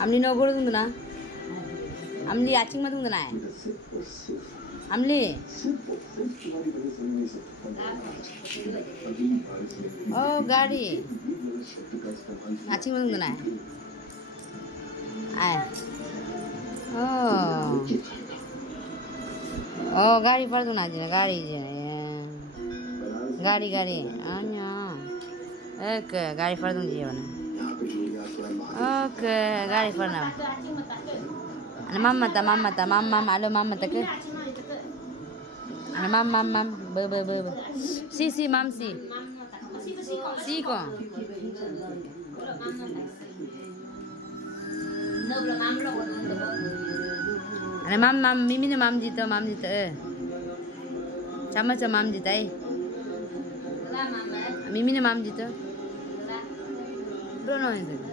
आमली नगोड ना आमली आचिंग मध्ये नाही आमली ओ गाडी आचिंग मध्ये नाही आय ओ गाडी पडतो ना गाडी गाडी गाडी ओके गाडी पडतो जेवण ओके गाडी पडणार आणि मामा आलो मामा तक आणि माम ब सी माम सी को आणि माम मिमीने माम जित चमच माम जित आहे मिमीने माम जित दोनों हैं